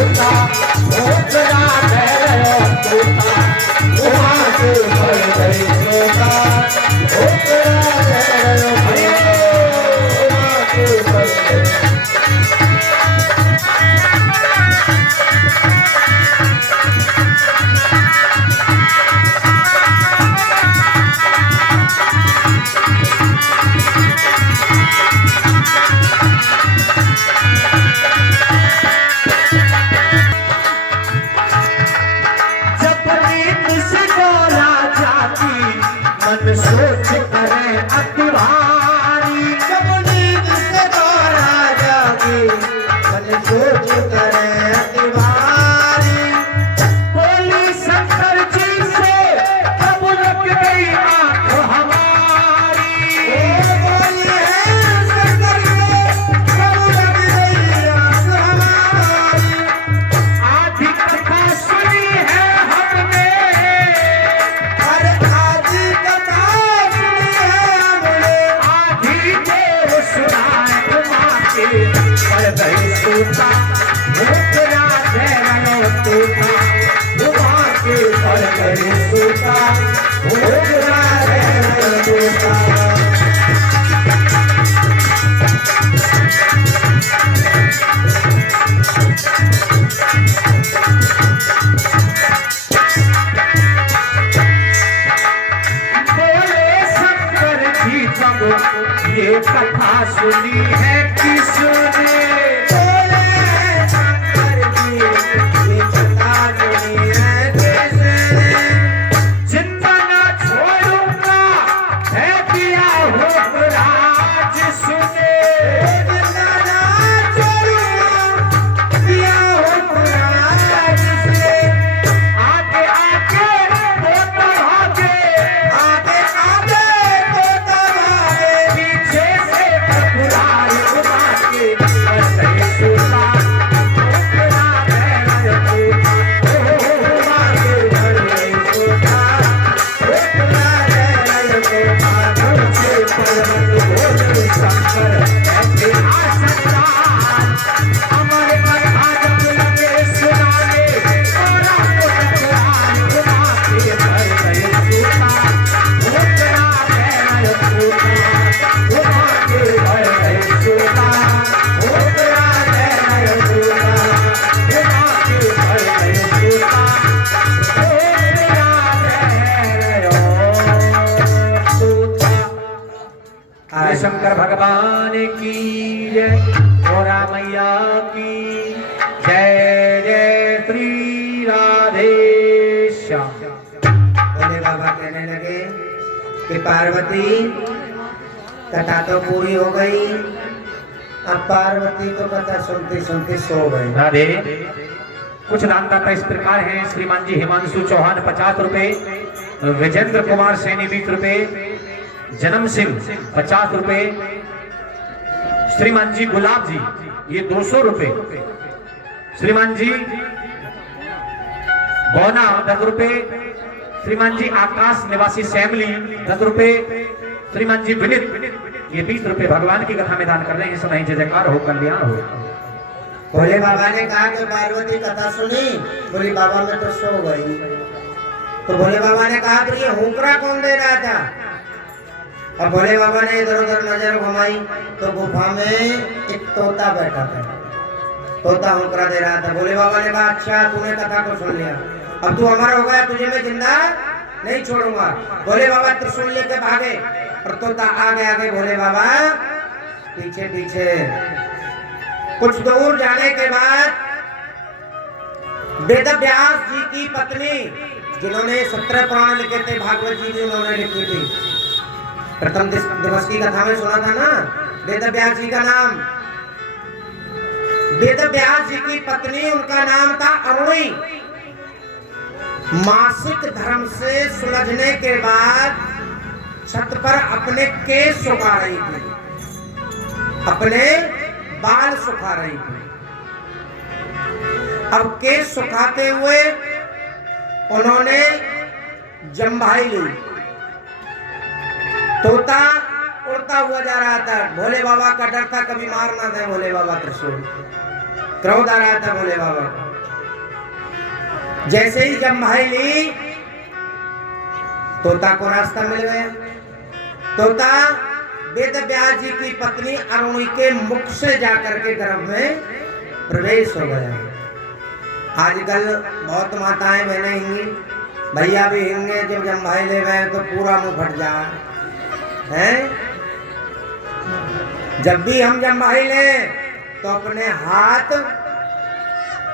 तोता ओकरा दे तोता वहाँ के पर गई तोता ओकरा दे वहाँ के पर गई। मन सोच करे अतिवारी जब नींद से दौड़ा जागी मन सोच करे अतिवारी बोली शंकर जी से कब लग गई आंख हमारी बोली है शंकर से कब लग गई आंख हमारी आधी कथा सुनी है हमने पर गई सूता ओकरा दे तोता वहाँ के पर गई सूता ओकरा दे तोता। बोले शंकर जी तब ये कथा सुनी है किसने शंकर भगवान की जय और मैया की जय जय श्री राधे श्याम। भोले बाबा कहने लगे कि पार्वती कथा तो पूरी हो गई, अब पार्वती तो कथा सुनते सुनते सो गई। राधे कुछ दानदाता इस प्रकार हैं। श्रीमान जी हिमांशु चौहान 50 रुपए, विजेंद्र कुमार सैनी 20 रुपए, जन्म सिंह 50 रुपए, श्रीमान जी गुलाब जी ये 200 रुपए, श्रीमान जी बौना 10 रुपए, श्रीमान जी आकाश निवासी सैमली 10 रुपए, श्रीमान जी विनित ये 20 रुपए भगवान की कथा में दान कर रहे हैं। सब जय जयकार हो, कल्याण हो। भोले बाबा ने कहा कि पार्वती कथा सुनी, बोली बाबा में तो सो गई। तो भोले बाबा ने कहा तो ये हुंकरा कौन दे रहा था? अब भोले बाबा ने इधर उधर नजर घुमाई तो गुफा में एक तोता बैठा था, तोता हुंकरा दे रहा था। भोले बाबा ने कहा अच्छा तूने कथा को सुन लिया, अब तू अमर हो गया, तुझे मैं जिंदा नहीं छोड़ूंगा। भोले बाबा त्रिशूल लेके भागे और तोता आगे आगे, भोले बाबा पीछे पीछे। कुछ दूर जाने के बाद वेद व्यास जी की पत्नी, जिन्होंने 17 पुराण लिखे थे, भागवत जी ने उन्होंने लिखी थी, प्रथम दिवस की कथा में सुना था ना वेद व्यास जी का नाम। वेद व्यास जी की पत्नी, उनका नाम था अरुणी। मासिक धर्म से सुलझने के बाद छत पर अपने केस सुखा रही थी, अपने बाल सुखा रही थी। अब केस सुखाते हुए उन्होंने जम्भाई ली। तोता उड़ता हुआ जा रहा था, भोले बाबा का डर था कभी मार ना दे भोले बाबा त्रिशूल, क्रोध आ रहा था भोले बाबा को। जैसे ही जब भाई ली, तोता को रास्ता मिल गया। तोता वेद व्यास जी की पत्नी अरुणी के मुख से जाकर के गर्भ में प्रवेश हो गया। आजकल बहुत माताएं बहनें हिंगी, भैया भी हिंगे, जब जम्भाई ले गए तो पूरा मुंह फट जा है। जब भी हम जम्भाई ले तो अपने हाथ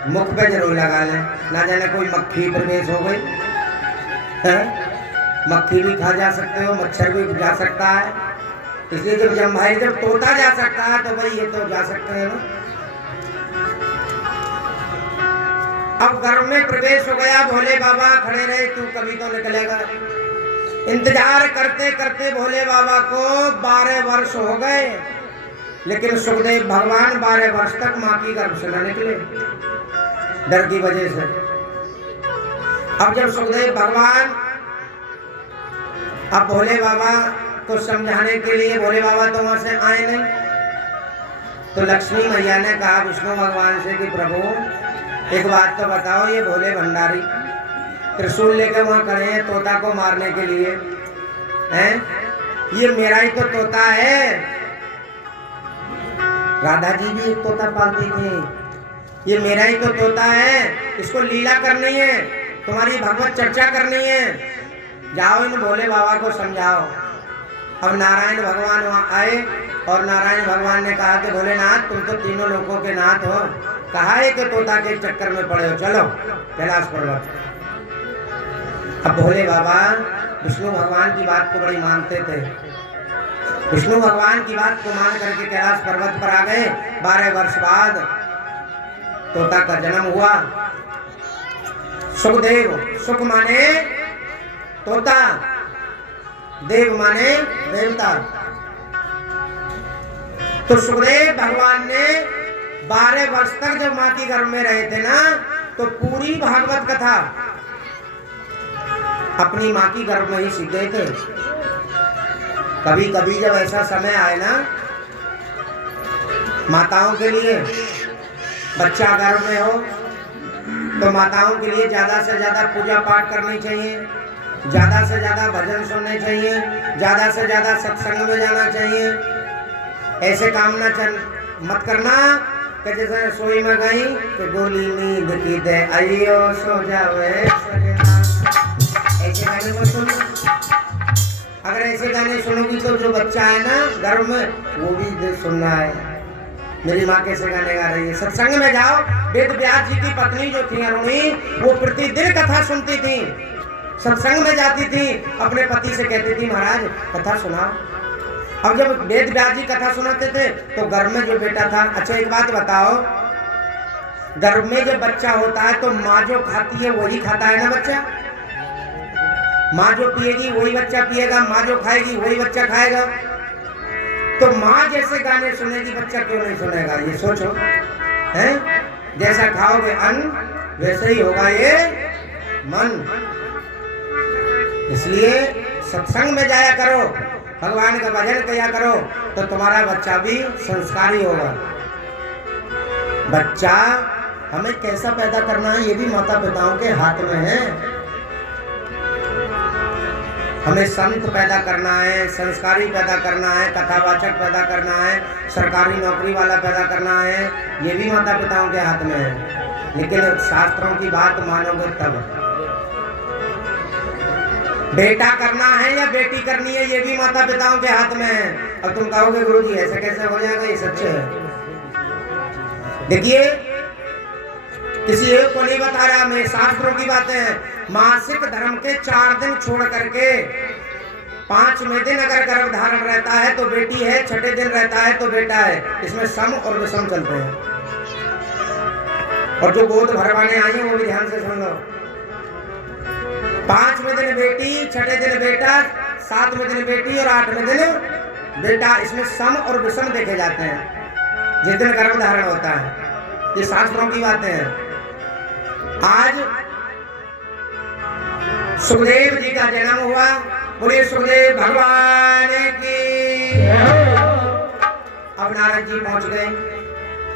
मुख पे जरूर लगा लें, ना जाने कोई मक्खी प्रवेश हो गई है। मक्खी भी खा जा सकते हो, मच्छर भी जा सकता है, इसलिए जब जम्भाई जब तोता जा सकता है तो भाई ये तो जा सकते हैं ना। अब घर में प्रवेश हो गया, भोले बाबा खड़े रहे, तू कभी तो निकलेगा। इंतजार करते करते भोले बाबा को 12 वर्ष हो गए, लेकिन सुखदेव भगवान 12 वर्ष तक मां की गर्भ से न निकले, डर की वजह से। अब जब सुखदेव भगवान अब भोले बाबा को समझाने के लिए, भोले बाबा तो वहां से आए नहीं, तो लक्ष्मी मैया ने कहा विष्णु भगवान से कि प्रभु एक बात तो बताओ, ये भोले भंडारी त्रिशूल लेकर वहां खड़े हैं तोता को मारने के लिए, हैं? ये मेरा ही तो तोता है। राधा जी भी एक तोता पालती थी, ये मेरा ही तो तोता है, इसको लीला करनी है, तुम्हारी भगवत चर्चा करनी है, जाओ इन भोले बाबा को समझाओ। अब नारायण भगवान वहां आए और नारायण भगवान ने कहा कि भोलेनाथ तुम तो तीनों लोगों के नाथ हो, कहा है कि तोता के चक्कर में पड़े हो, चलो कैलाश पर्वत। अब भोले बाबा विष्णु भगवान की बात को बड़ी मानते थे, विष्णु भगवान की बात को मान करके कैलाश पर्वत पर आ गए। 12 वर्ष बाद तोता का जन्म हुआ। सुखदेव, सुख माने तोता, देव माने देवता। तो सुखदेव भगवान ने 12 वर्ष तक जब मां की गर्भ में रहे थे ना, तो पूरी भागवत कथा अपनी मां की गर्भ में ही सीख गए थे। कभी कभी जब ऐसा समय आए ना माताओं के लिए, बच्चा गर्भ में हो, तो माताओं के लिए ज्यादा से ज्यादा पूजा पाठ करनी चाहिए, ज्यादा से ज्यादा भजन सुनने चाहिए, ज्यादा से ज्यादा सत्संग में जाना चाहिए। ऐसे काम ना मत करना कि जैसे रसोई में गई कि गोली नींद की दे आइयो सो जावे, ऐसे गाने मत सुनो। अगर ऐसे गाने सुनोगी तो जो बच्चा है ना गर्भ में, वो भी सुनना है मेरी माँ कैसे गाने गा रही है। सत्संग में जाओ। वेद व्यास जी की पत्नी जो थी अरुणी, वो प्रतिदिन कथा सुनती थी, सत्संग में जाती थी, अपने पति से कहती थी महाराज कथा सुनाओ। अब जब वेद व्यास जी कथा सुनाते थे तो गर्भ में जो बेटा था, अच्छा एक बात बताओ, गर्भ में जब बच्चा होता है तो माँ जो खाती है वही खाता है ना बच्चा, माँ जो पिएगी वही बच्चा पिएगा, माँ जो खाएगी वही बच्चा खाएगा। तो माँ जैसे गाने सुनेगी बच्चा क्यों नहीं सुनेगा, ये सोचो, हैं? जैसा खाओगे अन्न वैसे ही होगा ये मन। इसलिए सत्संग में जाया करो, भगवान का भजन किया करो, तो तुम्हारा बच्चा भी संस्कारी होगा। बच्चा हमें कैसा पैदा करना है ये भी माता पिताओं के हाथ में है। हमें संत पैदा करना है, संस्कारी पैदा करना है, कथावाचक पैदा करना है, सरकारी नौकरी वाला पैदा करना है, ये भी माता पिताओं के हाथ में है। लेकिन शास्त्रों की बात मानोगे तब। बेटा करना है या बेटी करनी है ये भी माता पिताओं के हाथ में है। अब तुम कहोगे गुरुजी ऐसे कैसे हो जाएगा, ये सच है। देखिए किसी एक को नहीं बता रहा मैं, शास्त्रों की बातें हैं। मासिक धर्म के 4 दिन छोड़ करके 5वें दिन अगर गर्भ धारण रहता है तो बेटी है, 6ठे दिन रहता है तो बेटा है। इसमें सम और विषम चलते हैं। और जो गोद भरवाने आई है वो भी ध्यान से सुन लो। 5वें दिन बेटी, 6ठे दिन बेटा, 7वें दिन बेटी और 8वें दिन बेटा। इसमें सम और विषम देखे जाते हैं जिस दिन गर्भ धारण होता है। ये शास्त्रों की बातें हैं। आज सुखदेव जी का जन्म हुआ, बोले सुखदेव भगवान की। अब नारद जी पहुंच गए।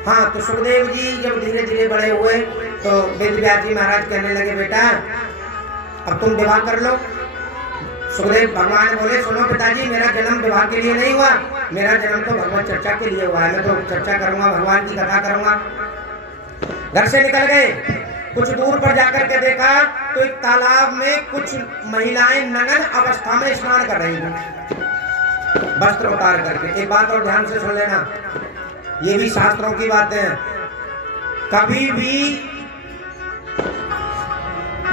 हाँ, तो सुखदेव जी जब धीरे धीरे बड़े हुए तो वेद व्यास जी महाराज कहने लगे बेटा अब तुम विवाह कर लो। सुखदेव भगवान बोले सुनो पिताजी, मेरा जन्म विवाह के लिए नहीं हुआ, मेरा जन्म तो भगवत चर्चा के लिए हुआ है। मैं तो चर्चा करूंगा, भगवान की कथा करूंगा। घर से निकल गए, कुछ दूर पर जाकर के देखा तो एक तालाब में कुछ महिलाएं नग्न अवस्था में स्नान कर रही थी, वस्त्र उतार करके। एक बात और ध्यान से सुन लेना, ये भी शास्त्रों की बातें हैं। कभी भी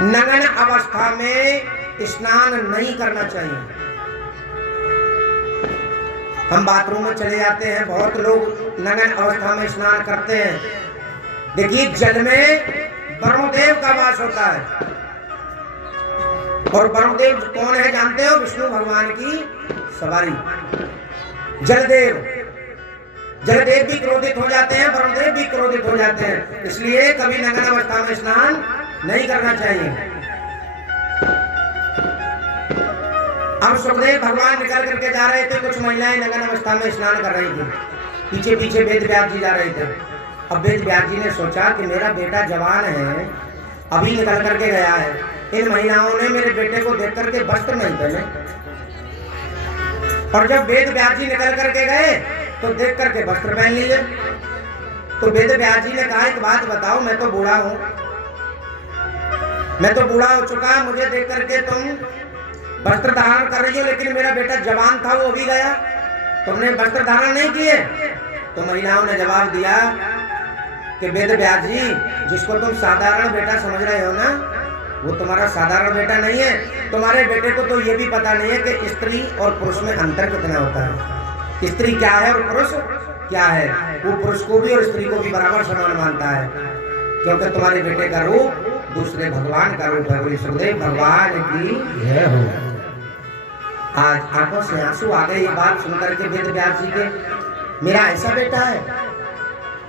नग्न अवस्था में स्नान नहीं करना चाहिए। हम बाथरूम में चले जाते हैं, बहुत लोग नग्न अवस्था में स्नान करते हैं। देखिए जल में ब्रह्मदेव का वास होता है, और ब्रह्मदेव कौन है जानते हो? विष्णु भगवान की सवारी जलदेव। जलदेव भी क्रोधित हो जाते हैं, ब्रह्मदेव भी क्रोधित हो जाते हैं, इसलिए कभी नग्न अवस्था में स्नान नहीं करना चाहिए। अब सुखदेव भगवान निकल करके जा रहे थे, कुछ महिलाएं नग्न अवस्था में स्नान कर रही थी, पीछे पीछे वेद व्यास जी जा रहे थे। अब वेद व्यास जी ने सोचा कि मेरा बेटा जवान है, अभी निकल करके गया है, इन महिलाओं ने मेरे बेटे को देख करके वस्त्र नहीं पहने। और जब वेद व्यास जी निकल करके गए तो देख करके वस्त्र पहन लिए। तो वेद व्यास जी ने कहा एक बात बताओ, मैं तो बूढ़ा हूं, मैं तो बूढ़ा हो चुका, मुझे देख करके तुम वस्त्र धारण कर रही हो, लेकिन मेरा बेटा जवान था वो भी गया, तुमने वस्त्र धारण नहीं किए। तो महिलाओं ने जवाब दिया कि वेद व्यास जी, जिसको तुम साधारण बेटा समझ रहे हो ना, वो तुम्हारा साधारण बेटा नहीं है। तुम्हारे बेटे को तो ये भी पता नहीं है कि स्त्री और पुरुष में अंतर कितना होता है, स्त्री क्या है और पुरुष क्या है। वो पुरुष को भी और स्त्री को भी बराबर समान मानता है, क्योंकि तुम्हारे बेटे का रूप दूसरे भगवान का रूप है। सुखदेव भगवान की जय हो। आज आंखों से आंसू आ गए ये बात सुनकर के वेद व्यास जी के, मेरा ऐसा बेटा है?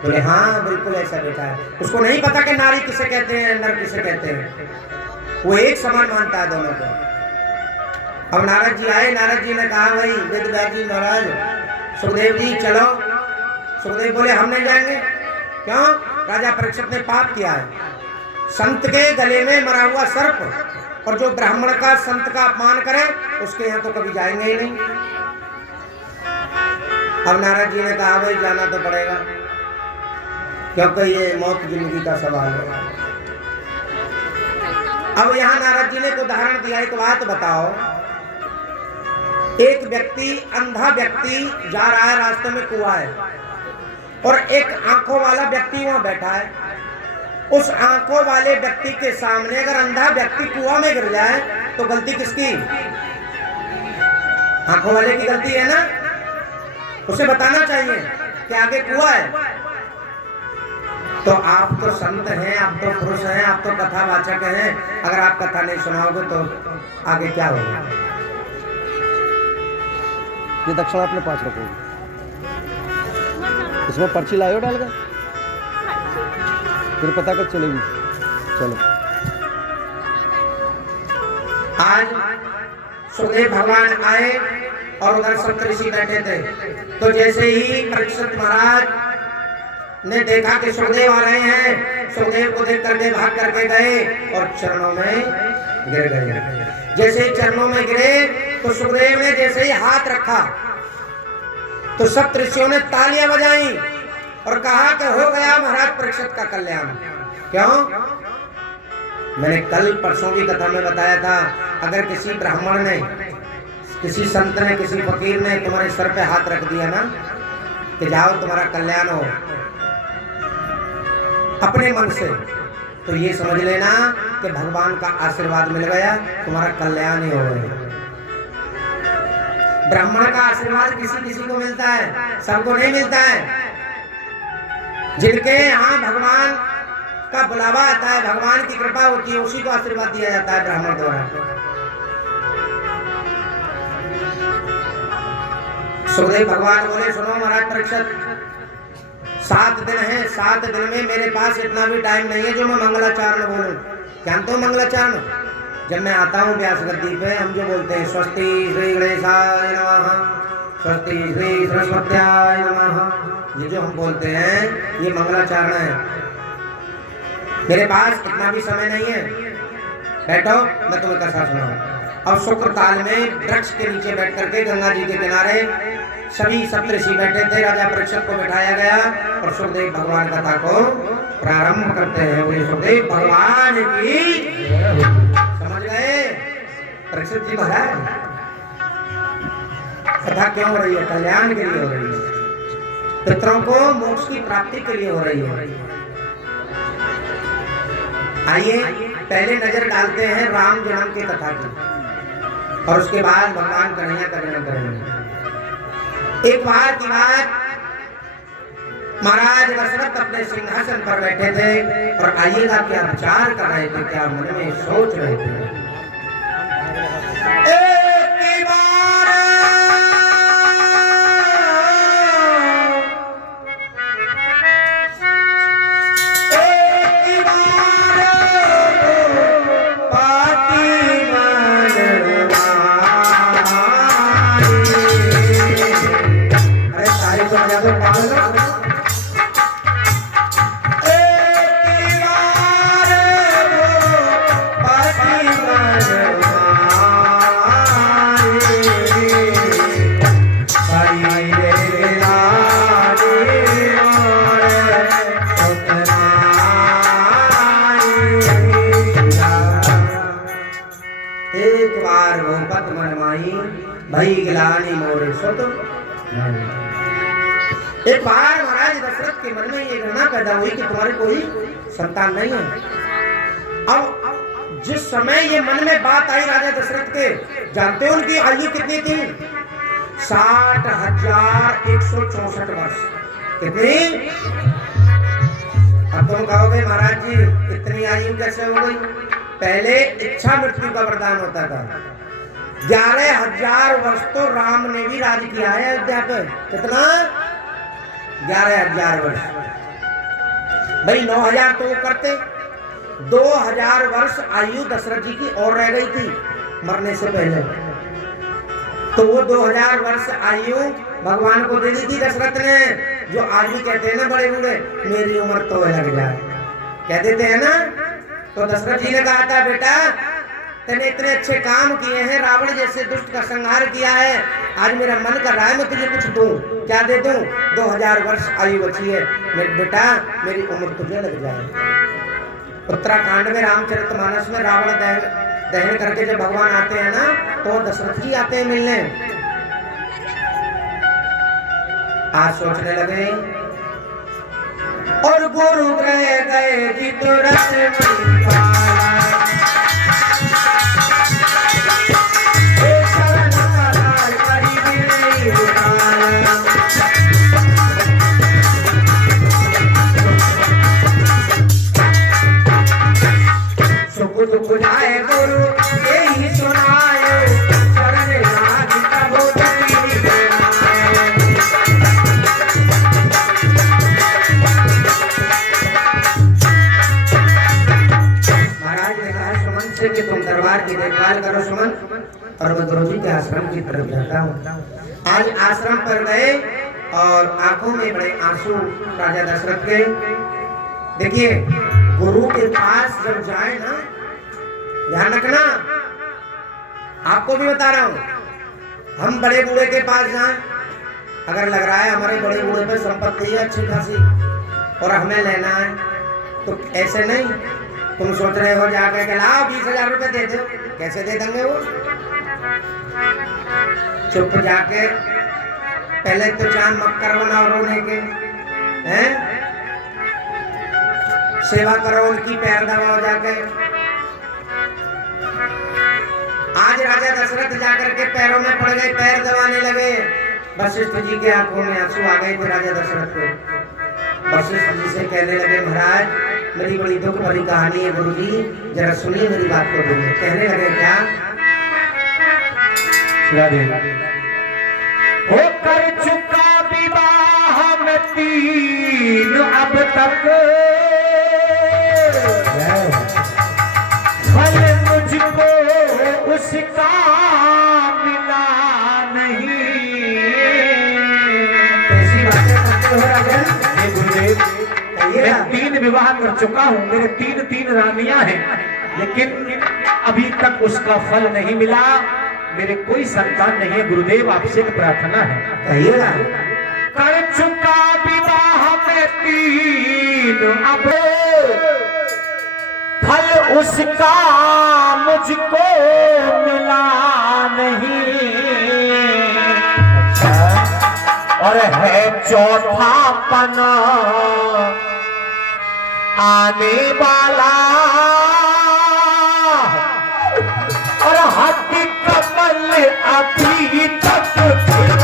बोले हाँ बिल्कुल ऐसा बेटा है। उसको नहीं पता कि नारी किसे कहते हैं, नर किसे कहते हैं, वो एक समान मानता है दोनों को। अब नारद जी आए, नारद जी ने कहा भाई वेद व्यास जी महाराज, सुखदेव जी चलो। सुखदेव बोले हम नहीं जाएंगे। क्यों? राजा परीक्षित ने पाप किया है, संत के गले में मरा हुआ सर्प, और जो ब्राह्मण का संत का अपमान करे उसके यहाँ तो कभी जाएंगे ही नहीं। अब नारद जी ने कहा भाई जाना तो पड़ेगा, क्योंकि ये मौत जिंदगी का सवाल है। अब यहाँ नारद जी ने एक उदाहरण दिया, एक बात बताओ, एक व्यक्ति, अंधा व्यक्ति जा रहा है, रास्ते में कुआं है, और एक आंखों वाला व्यक्ति वहां बैठा है। उस आंखों वाले व्यक्ति के सामने अगर अंधा व्यक्ति कुआं में गिर जाए तो गलती किसकी? आंखों वाले की गलती है ना। उसे बताना चाहिए कि आगे कुआं है। तो आप तो संत हैं, आप तो पुरुष हैं, आप तो कथावाचक हैं, अगर आप कथा नहीं सुनाओगे तो आगे क्या होगा? ये दक्षिणा अपने पास रखोगे, इसमें पर्ची लायो डाल कर, फिर पता कर चलेगी। चलो आज सुखदेव भगवान आए और उधर सप्तऋषि बैठे थे, तो जैसे ही परीक्षित महाराज ने देखा कि सुखदेव आ रहे हैं, सुखदेव को देख करके भाग करके गए और चरणों में गिर गए। जैसे ही चरणों में गिरे तो सुखदेव ने जैसे ही हाथ रखा तो सप्तऋषियों ने तालियां बजाई और कहा कि हो गया महाराज परीक्षित का कल्याण। क्यों? मैंने कल परसों की कथा में बताया था, अगर किसी ब्राह्मण ने, किसी संत ने, किसी फकीर ने तुम्हारे सर पे हाथ रख दिया ना कि जाओ तुम्हारा कल्याण हो अपने मन से, तो ये समझ लेना कि भगवान का आशीर्वाद मिल गया, तुम्हारा कल्याण ही हो गया। ब्राह्मण का आशीर्वाद किसी किसी को मिलता है, सबको नहीं मिलता है। जिनके यहाँ भगवान का बुलावा आता है, भगवान की कृपा होती है, उसी को आशीर्वाद दिया जाता है ब्राह्मण द्वारा। सुखदेव भगवान बोले सुनो महाराज परीक्षित, 7 दिन है, 7 दिन में मेरे पास इतना भी टाइम नहीं है जो मैं मंगलाचरण बोलूं। जानते हो मंगलाचरण? जब मैं आता हूँ व्यास गद्दी पे, हम जो बोलते हैं स्वस्ति श्री गणेशाय नमः, स्वस्ति श्री सरस्वत्याय नमः, ये जो हम बोलते हैं ये मंगलाचरण है। मेरे पास इतना भी समय नहीं है, बैठो मैं तुम्हें कथा सुनाऊं। अब शुक्र काल में वृक्ष के नीचे बैठ करके गंगा जी के किनारे सभी सप्तऋषि बैठे थे। राजा परीक्षित को बिठाया गया और सुखदेव भगवान कथा को प्रारंभ करते हैं। बोले सुखदेव भगवान की, समझ गए परीक्षित जी महाराज? कथा क्यों हो रही है? कल्याण के लिए हो रही है, पितरों को मोक्ष की प्राप्ति के लिए हो रही है। आइए पहले नजर डालते हैं राम जन्म की कथा की और उसके बाद भगवान कन्हैया का जन्म करेंगे। एक बार की बात, महाराज दशरथ अपने सिंहासन पर बैठे थे और आइएगा क्या विचार कर रहे थे, क्या मन में सोच रहे थे। भई गिलानी मोरे सुत। एक बार महाराज दशरथ के मन में ये घृणा पैदा हुई कि तुम्हारे कोई संतान नहीं है। अब जिस समय ये मन में बात आई राजा दशरथ के, जानते हो उनकी आयु कितनी थी? 60,164 वर्ष। कितनी? अब तुम कहोगे महाराज जी इतनी आयु कैसे हो गई? पहले इच्छा मृत्यु का वरदान होता था। 11,000 वर्ष तो राम ने भी राज किया है अयोध्या पे। कितना? 11,000 वर्ष। भाई 9,000 तो वो करते, 2,000 वर्ष आयु दशरथ जी की और रह गई थी मरने से पहले। तो वो 2,000 वर्ष आयु भगवान को दे दी थी दशरथ ने। जो आज भी कहते हैं ना बड़े बूढ़े, मेरी उम्र तो लग जाए, कह देते हैं ना। तो दशरथ जी ने कहा था बेटा तूने इतने अच्छे काम किए हैं, रावण जैसे दुष्ट का संहार किया है, आज मेरा मन कर रहा है मैं तुझे कुछ दूं। क्या दे दूं? 2,000 वर्ष आयु बची है मेरे बेटा, मेरी उम्र तुझे लग जाए। उत्तराखंड में रामचरितमानस में रावण दहन करके जब भगवान आते हैं ना, तो दशरथ जी आते हैं मिलने। आज सोचने लगे और गुरु ग्रह गए जी तो रत्न बुझाए गुरु यही सुनायो, चरण राज तब महाराज ने कहा सुमन से कि तुम दरबार की देखभाल करो सुमन, और मैं गुरु जी के आश्रम की तरफ जाता हूँ। आज आश्रम पर गए और आंखों में बड़े आंसू राजा दशरथ के। देखिए गुरु के पास जब जाए ना, ध्यान रखना, आपको भी बता रहा हूं, हम बड़े बूढ़े के पास जाएं, अगर लग रहा है हमारे बड़े बूढ़े पे संपत्ति है अच्छी खासी और हमें लेना है, तो ऐसे नहीं तुम सोच रहे हो जाके के लाओ 20,000 रुपए दे दो, कैसे दे देंगे वो? चुप जाके पहले तो चांद मक्कर बनाओ रोने के, हैं? सेवा करो उनकी, पैर दबाओ जाके। आज राजा दशरथ जाकर के पैरों में पड़ गए, पैर दबाने लगे। वशिष्ठ जी के आंखों में आंसू आ गए थे राजा दशरथ को। वशिष्ठ जी से कहने लगे महाराज मेरी बड़ी दुख भरी कहानी है गुरु जी, जरा सुनिए मेरी बात को। बोलिए। कहने लगे क्या? हो कर चुका विवाह में 3 अब तक, फल मुझको उसका मिला नहीं। ऐसी बातें करते हो राजा? गुरुदेव 3 विवाह कर चुका हूँ, मेरे 3 रानियां हैं, लेकिन अभी तक उसका फल नहीं मिला, मेरे कोई संतान नहीं है। गुरुदेव आपसे एक प्रार्थना है। कहिए ना। कर चुका विवाह में 3, अब फल उसका मुझको मिला नहीं, और है चौथा पना आने वाला